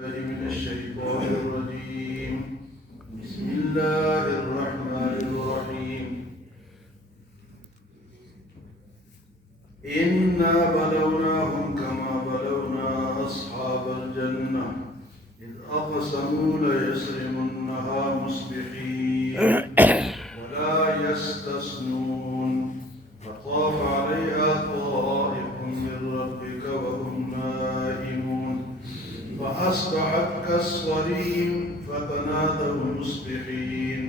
من الشيطان الرجيم. بسم الله الرحمن الرحيم. إنا بلوناهم كما بلونا أصحاب الجنة إذ أقسموا ليصرمنها مصبحين ولا يستثنون فطاف عليها طائف من ربك وهم نائمون فأصبحت كالصريم فتنادوا مصبحين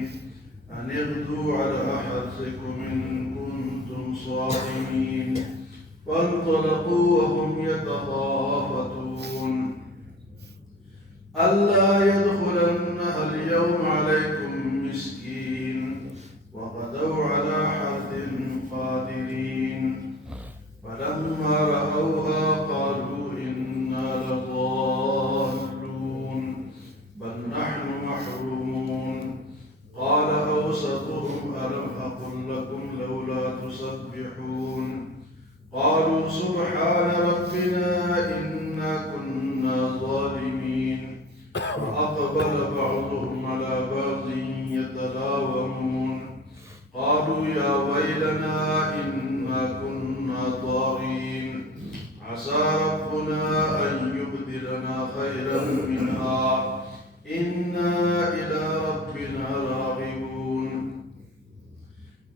أن اغدوا على حرثكم إن كنتم صارمين فانطلقوا وهم يتخافتون ألا يدخلنها اليوم عليكم مسكين وغدوا على حرث قادرين فلما رأوها قالوا إنا لضالون بل نحن محرومون قال أوسطهم ألم أقل لكم لولا تسبحون قالوا سبحان ربنا إنا كنا ظالمين فأقبل بعضهم على بعض يتلاومون قالوا يا ويلنا إنا كنا طاغين عسى ربنا أن يبدلنا خيرا منها إنا إلى ربنا راغبون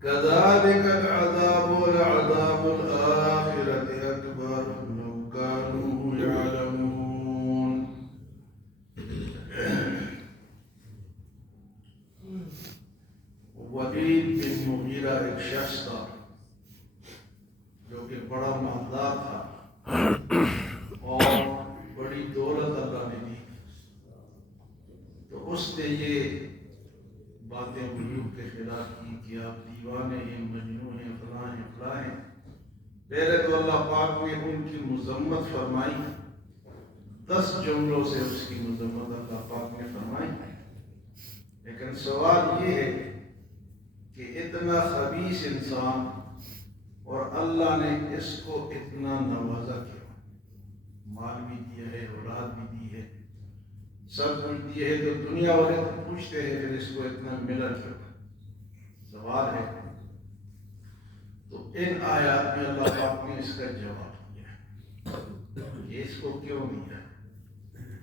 كذلك العذاب ولعذاب الآخرة أكبر لو كانوا يعلمون. ولید بن مغیرہ ایک شخص تھا جو کہ بڑا مالدار تھا اور بڑی دولت اللہ نے دی. تو اس نے یہ باتیں غیوب کے خلاف کی کہ آپ دیوانے ہیں، مجنون ہیں، فلاں ہیں، فلاں ہیں. پہلے تو اللہ پاک نے ان کی مذمت فرمائی، 10 جملوں سے اس کی مذمت اللہ پاک نے فرمائی. لیکن سوال یہ ہے کہ اتنا خبیث انسان اور اللہ نے اس کو اتنا نوازا کیوں؟ مال بھی دیا ہے، اولاد بھی دی ہے، سب کچھ دیے ہے، تو دنیا والے تو پوچھتے ہیں پھر اس کو اتنا ملا کیوں؟ سوال ہے. تو ان آیات میں اللہ پاک نے اس کا جواب دیا کہ اس کو کیوں دیا.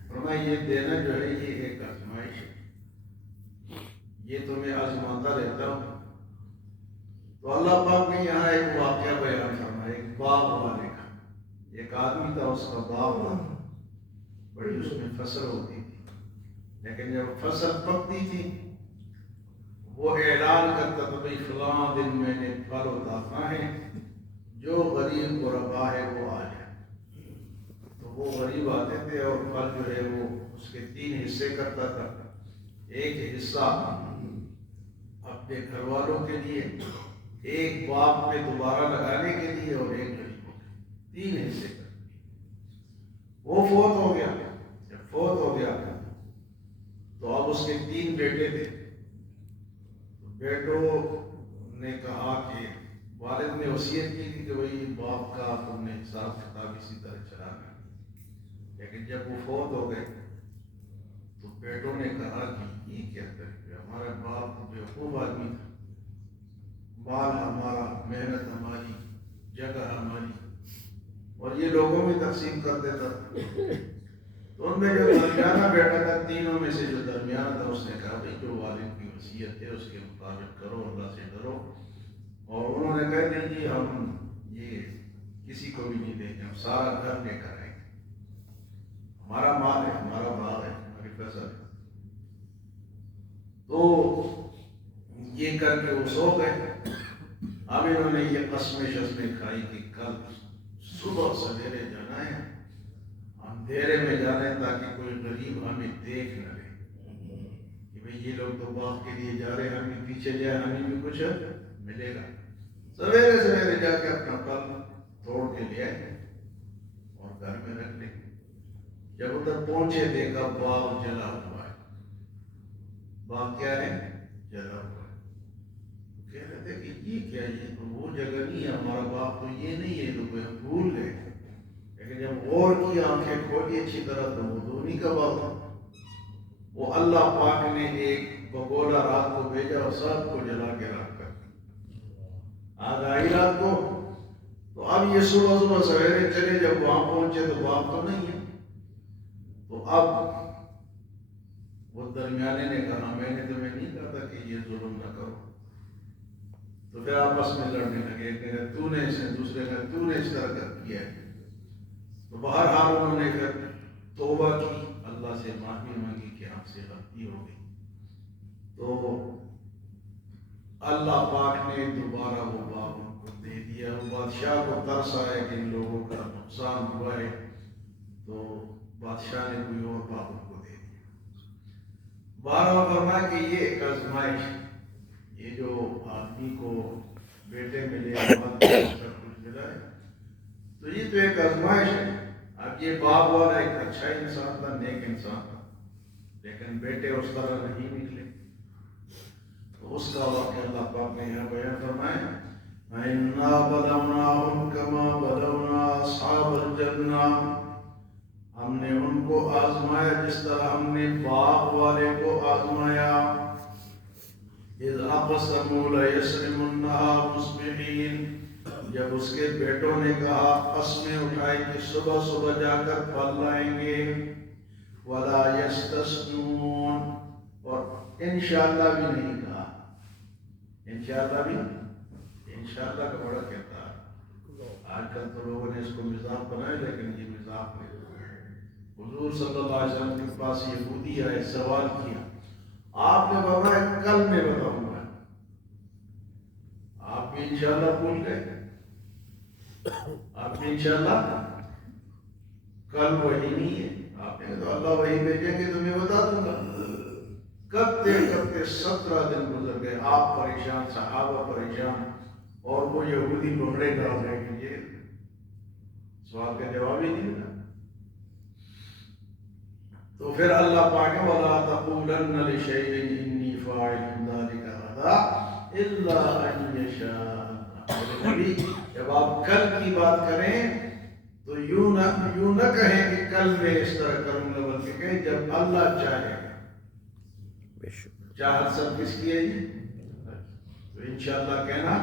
فرمایا یہ دینا جو ہے یہ ایک آزمائش ہے، یہ تو میں آزماتا رہتا ہوں. تو اللہ پاک نے یہاں ایک واقعہ بیان فرمایا ایک باغ والے کا. ایک آدمی تھا، اس کا باغ تھا، بڑی اس میں فصل ہوتی تھی. لیکن جب فصل پکتی تھی وہ اعلان کرتا تھا بھئی فلاں دن میں نے پھل اتارنا ہے، جو غریب غربا ہے وہ آ جائے. تو وہ غریب آتے تھے اور پھل جو ہے وہ اس کے 3 حصے کرتا تھا. ایک حصہ اپنے گھر والوں کے لیے، ایک باغ پہ دوبارہ لگانے کے لیے اور ایک غریبوں کے. 3 حصے کر. وہ فوت ہو گیا. جب فوت ہو گیا تو اب اس کے 3 بیٹے تھے. بیٹوں نے کہا کہ والد نے وصیت کی تھی کہ بھئی باپ کا تم نے حساب کتاب اسی طرح چلانا ہے. لیکن جب وہ فوت ہو گئے تو بیٹوں نے کہا کہ یہ کیا کریں، ہمارا باپ تو بیوقوف آدمی تھا، مال ہمارا، محنت ہماری، جگہ ہماری، اور یہ لوگوں میں تقسیم کر دیتا تھا. تو ان میں جو درمیانہ بیٹا تھا، تینوں میں سے جو درمیانہ تھا، اس نے کہا بھئی جو والد کی وصیت ہے اس کے مطابق کرو، اللہ سے ڈرو. اور انہوں نے کہا نہیں جی ہم یہ کسی کو بھی نہیں دیں گے، ہم سارا گھر لے کر آئیں گے، ہمارا مال ہے، ہمارا باغ ہے، ہماری فصل ہے. تو یہ کر کے وہ سو گئے. اب انہوں نے یہ قسمیں کھائی کہ کل صبح سویرے جانا ہے، اندھیرے میں جانا ہے تاکہ کوئی غریب ہمیں دیکھ نہ لے کہ بھئی یہ لوگ تو باغ کے لیے جا رہے ہیں، ہم بھی پیچھے جائے، ہمیں بھی کچھ ملے گا. سویرے جا کے اپنا پھل توڑ کے لے آئے اور گھر میں رکھ لیں. جب ادھر پہنچے دیکھا باغ جلا ہوا ہے. باغ کیا ہے؟ جلا ہوا ہے. کہہ رہے تھے کہ یہ کیا، یہ تو وہ جگہ نہیں ہے، ہمارا باپ تو یہ نہیں ہے، تو کوئی ہم بھول گئے. لیکن لیکن جب غور کی آنکھیں کھولی اچھی طرح تو وضو نہیں کا وقت تھا۔ وہ اللہ پاک نے ایک بگولا رات کو بھیجا اور سب کو جلا کے رکھ کر آج آئی رات کو، تو اب یہ صبح صبح سویرے چلے، جب وہاں پہنچے تو باپ تو نہیں ہے، تو اب وہ درمیانے نے کہا میں نے تمہیں نہیں کہا تھا کہ یہ ظلم نہ کرو، تو پھر آپس میں لڑنے لگے کہ تو نے اسے، دوسرے کا تو نے اس طرح کیا ہے۔ تو بہرحال انہوں نے پھر توبہ کی، اللہ سے معافی مانگی کہ آپ سے غلطی ہو گئی، تو اللہ پاک نے دوبارہ وہ باغ ان کو دے دیا۔ وہ بادشاہ کو ترس آیا کہ ان لوگوں کا نقصان ہوا ہے، تو بادشاہ نے کوئی اور باغ ان کو دے دیا۔ بارہواں فرمایا کہ یہ ایک آزمائش، یہ جو آدمی کو بیٹے ملے، سب کچھ ملا ہے، تو یہ تو ایک آزمائش ہے۔ اب یہ باپ والا ایک اچھا انسان تھا، نیک انسان تھا، لیکن بیٹے اس طرح نہیں نکلے، تو اس کا واقعہ اللہ پاک نے یہاں بیان فرمایا، اِنَّا بَلَوْنَاهُمْ كَمَا بَلَوْنَا أَصْحَابَ الْجَنَّةِ، ہم نے ان کو آزمایا جس طرح ہم نے باغ والے کو آزمایا، اِذْ أَقْسَمُوا لَيَصْرِمُنَّهَا مُصْبِحِينَ، جب اس کے بیٹوں نے کہا، قسمیں اٹھائی کہ صبح صبح جا کر پھل لائیں گے، وَلَا يَسْتَثْنُونَ، اور انشاءاللہ بھی نہیں کہا، انشاءاللہ بھی، انشاءاللہ کا بڑا کہتا ہے، آج کل تو لوگوں نے اس کو مذاق بنایا، لیکن یہ مذاق نہیں۔ حضور صلی اللہ علیہ وسلم کے پاس یہودی آئے، سوال کیا، آپ نے فرمایا کل میں بتاؤں گا، آپ بھی انشاءاللہ بھول گئے، آپ بھی انشاءاللہ کل وہی نہیں ہے، آپ نے کہا تو اللہ وہی بھیجیں گے تو میں بتا دوں گا۔ کرتے کرتے 17 دن گزر گئے، آپ پریشان، صحابہ پریشان، اور وہ یہودی بمڑے ڈال رہے کہ یہ سوال کا جواب ہی نہیں ملا۔ تو پھر اللہ پاک وَلَا تَقُولَنَّ لِشَيْءٍ إِنِّي فَاعِلٌ ذَلِكَ غَدًا إِلَّا أَن يَشَاءَ اللَّهُ، نبی جب آپ کل کی بات کریں تو یوں نہ کہیں کہ کل میں اس طرح کروں گا، بلکہ کہیں جب اللہ چاہے گا۔ چاہت سب کس کی ہے جی؟ تو انشاءاللہ کہنا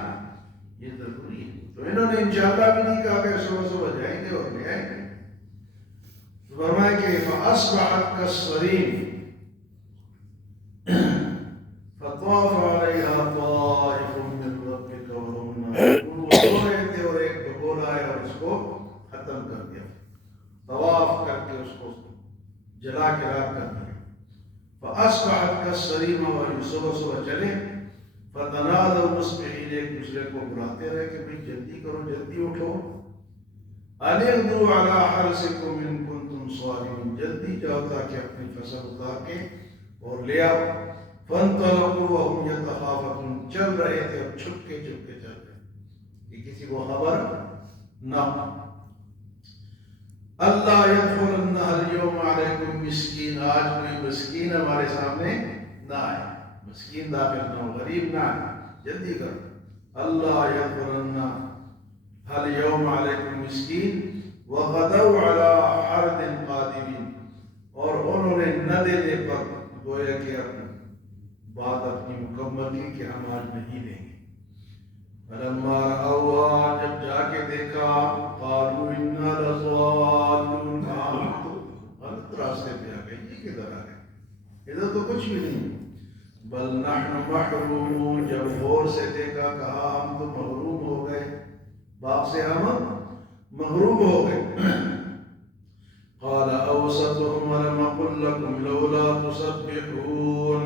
یہ ضروری ہے۔ تو انہوں نے انشاءاللہ بھی نہیں کہا کہ صبح صبح جائیں گے اور لے آئیں گے۔ تو فرمایا کہ فَأَصْبَحَتْ كَالصَّرِيمِ فَطَافَ عَلَيْهَا طَائِفٌ مِّن رَّبِّكَ وَهُمْ نَائِمُونَ، وہ سو رہے تھے اور ایک بگولا آیا اور اس کو ختم کر دیا، طواف کر کے اس کو جلا کے راکھ کر دیا۔ فَأَصْبَحَتْ كَالصَّرِيمِ، اور صبح صبح چلے، فَتَنَادَوْا مُصْبِحِينَ، ایک دوسرے کو بلاتے رہے کہ بھئی جلدی کرو، جلدی اٹھو، أَنِ اغْدُوا عَلَىٰ حَرْثِكُمْ إِن كُنتُمْ صَارِمِينَ، جلدی جاؤ تاکہ اپنی فصل اتار کے اور لے آؤ۔ فَانْطَلَقُوا وَهُمْ يَتَخَافَتُونَ، چل رہے تھے اور چھپکے چھپکے چل رہے کہ کسی کو خبر نہ ہو۔ اللہ يَدْخُلَنَّهَا الْيَوْمَ عَلَيْكُمْ مِسْكِينٌ، آج کوئی مسکین ہمارے سامنے نہ آئے، مسکین داخل نہ ہو، غریب نہ آئے، جلدی کرو۔ اللہ يَدْخُلَنَّهَا الْيَوْمَ عَلَيْكُمْ مِسْكِينٌ وَغَدَوْا عَلَىٰ حَرْدٍ قَادِرِينَ، اور انہوں نے نہ دینے پر گویا کہ بات اپنی مکمل کی کہ ہم آج نہیں دیں گے۔ فَلَمَّا رَأَوْهَا، جب جا کے دیکھا، قَالُوا إِنَّا لَضَالُّونَ، غلط راستے پہ آ گئے، یہ کدھر آ گئے، ادھر تو کچھ بھی نہیں۔ بَلْ نَحْنُ مَحْرُومُونَ، جب غور سے دیکھا، کہا ہم تو محروم ہو گئے، باپ سے ہم محروم ہو گئے۔ قَالَ أَوْسَطُهُمْ أَلَمْ أَقُل لَّكُمْ لَوْلَا تُسَبِّحُونَ،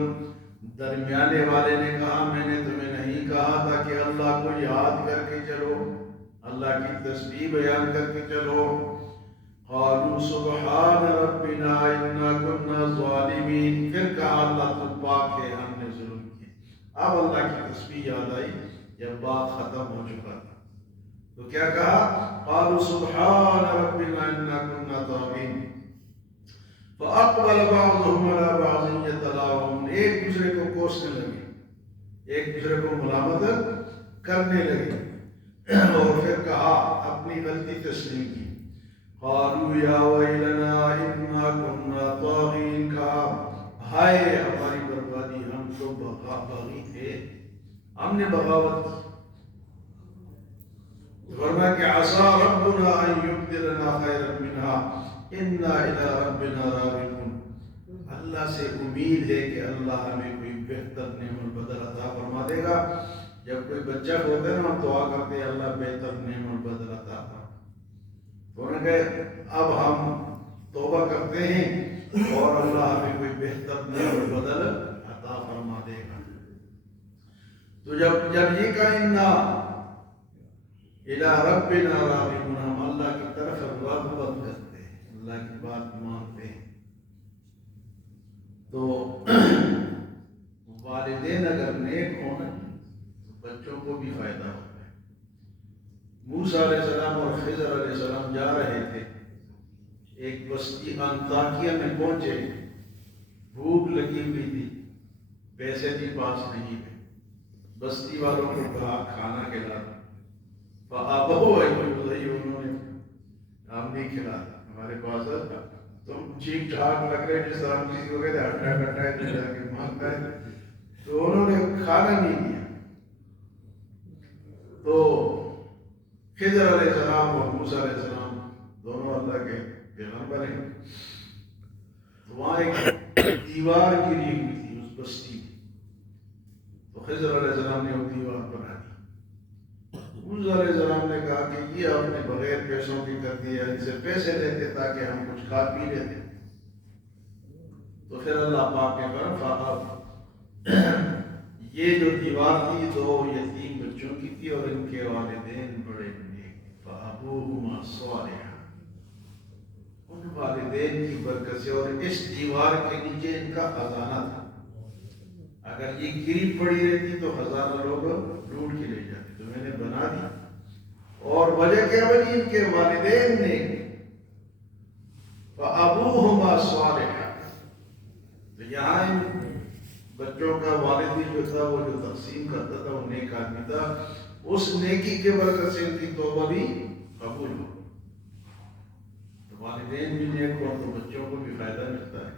درمیانے والے نے کہا میں نے تمہیں نہیں کہا تھا کہ اللہ کو یاد کر کے چلو، اللہ کی تسبیح بیان کر کے چلو۔ قالوا سبحان ربنا انا كنا ظالمین، پھر کہا اللہ تو پاک ہے، ہم نے ظلم کیا۔ اب اللہ کی تسبیح یاد آئی جب بات ختم ہو چکا تھا، تو کیا کہا؟ قالوا سبحان ربنا انا كنا طاغین فاقبل بعضهم على بعض يتلاومون، ایک دوسرے کو کوسنے لگے، ایک دوسرے کو ملامت کرنے لگے، اور پھر کہا اپنی غلطی تسلیم کی۔ قالوا یا ویلنا انا کنا طاغین، کہا ہائے ہماری بربادی، ہم تو باغی تھے، ہم نے بغاوت کی۔ فرمایا کہ عسى ربنا ان يبدلنا خيرا منها انا الى ربنا راغبون، اللہ سے امید ہے کہ اللہ ہمیں کوئی بہتر نعم البدل عطا فرما دے گا۔ جب کوئی بچہ ہوتا ہے نا، ہم دعا کرتے ہیں اللہ بہتر نعم البدل عطا فرما۔ تو انہوں نے کہا اب ہم توبہ کرتے ہیں اور اللہ ہمیں کوئی بہتر نعم البدل عطا فرما دے گا۔ تو جب یہ کہا انا الى ربنا راغبون، ہم اللہ کی طرف رغبت کرتے ہیں، اللہ کی بات مانتے ہیں۔ تو والدین اگر نیک ہوں تو بچوں کو بھی فائدہ ہوتا ہے۔ موسیٰ علیہ السلام اور خضر علیہ السلام جا رہے تھے، ایک بستی انطاکیہ میں پہنچے، بھوک لگی ہوئی تھی، پیسے بھی پاس نہیں تھے، بستی والوں کو کہا کھانا کھلا دو، فَأَبَوْا أَن يُطْعِمُوهُ، انہوں نے ہم نہیں کھلاتے، ہمارے پاس تم ٹھیک ٹھاک لگ رہے، جس طرح کسی کو کہتے ہٹا کٹا ہے جا کے مانگتا ہے، تو انہوں نے کھانا نہیں دیا۔ تو خضر علیہ السلام اور موسیٰ علیہ السلام دونوں اللہ کے پیغمبر ہیں، تو وہاں ایک دیوار گری ہوئی تھی اس بستی کی، تو خضر علیہ السلام نے وہ دیوار بنا دی۔ موسیٰ علیہ السلام نے کہا کہ یہ آپ نے بغیر پیسوں کی کر دیا، ان سے پیسے لیتے تاکہ ہم کچھ کھا پی لیتے۔ تو پھر اللہ پاک نے فرمایا یہ جو دیوار تھی دو یتیم بچوں کی تھی اور ان کے والدین بڑے نیک، فَأَبُوهُمَا صَالِحًا، ان والدین کی برکت سے، اور اس دیوار کے نیچے ان کا خزانہ تھا، اگر یہ گری پڑی رہتی تو خزانہ لوگ لوٹ کے لے جاتے، تو میں نے بنا دی۔ اور وجہ کیا بنی؟ ان کے والدین نے فَأَبُوهُمَا صَالِحًا، تو یہاں ان بچوں کا والد بھی جو تھا وہ جو تقسیم کرتا تھا وہ نیک آدمی تھا، اس نیکی کے برکت سے ان کی توبہ بھی قبول ہو۔ تو والدین بھی نیک ہو تو بچوں کو بھی فائدہ ملتا ہے،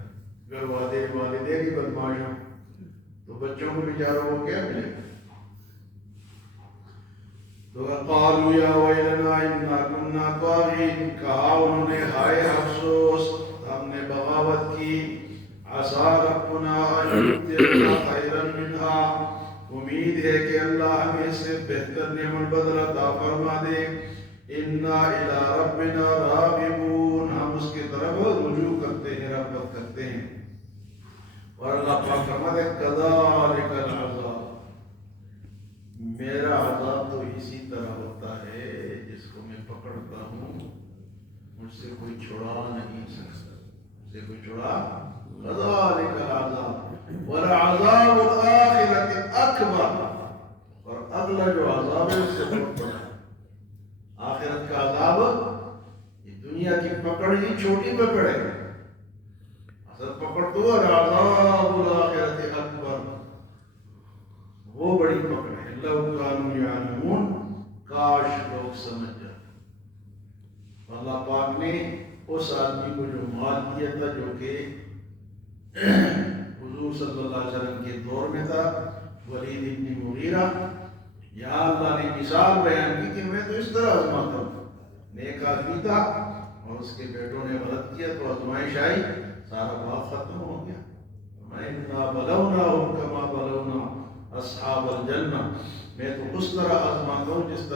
اگر والدین ہی بدماش ہوں تو بچوں کو بیچاروں کو کیا ملے گا؟ تو قالوا یا ویلنا انا کنا طاغین، کہا انہوں نے ہائے افسوس ہم نے بغاوت کی، عسى ربنا ان یبدلنا خیرا منها، امید ہے کہ اللہ ہمیں اس سے بہتر نعم البدل عطا فرما دے، انا الى ربنا راغبون، ہم اس کی طرف رجوع کرتے ہیں، رغبت کرتے ہیں۔ اور اللہ پاک فرماتے ہیں کذالک العذاب، میرا عذاب تو اسی طرح ہوتا ہے، جس کو میں پکڑتا ہوں مجھ سے کوئی چھڑا نہیں سکتا، مجھ سے کوئی چھڑا، کذالک العذاب ولعذاب الآخرۃ اکبر، اور اگلا جو عذاب ہے اس سے بہت بڑا ہے۔ آخرت کا عذاب، یہ دنیا کی پکڑ ہی چھوٹی پکڑ ہے، اصل پکڑ تو عذاب الآخرۃ اکبر، وہ بڑی پکڑ ہے۔ لو کانوا یعلمون، کاش لوگ سمجھ جاتے۔ اللہ پاک نے اس آدمی کو جو مال دیا تھا جو کہ حضور صلی اللہ علیہ وسلم کے دور میں تھا، ولید بن مغیرہ، یہاں اللہ نے مثال بیان کی کہ میں تو اس طرح آزماتا ہوں، نیک آدمی تھا اور اس کے بیٹوں نے غلط کیا تو آزمائش آئی، سارا بات ختم ہو گیا۔ اِنَّا بَلَوْنَاهُمْ كَمَا بَلَوْنَا أَصْحَابَ الْجَنَّةِ، میں تو اس طرح آزماتا ہوں جس طرح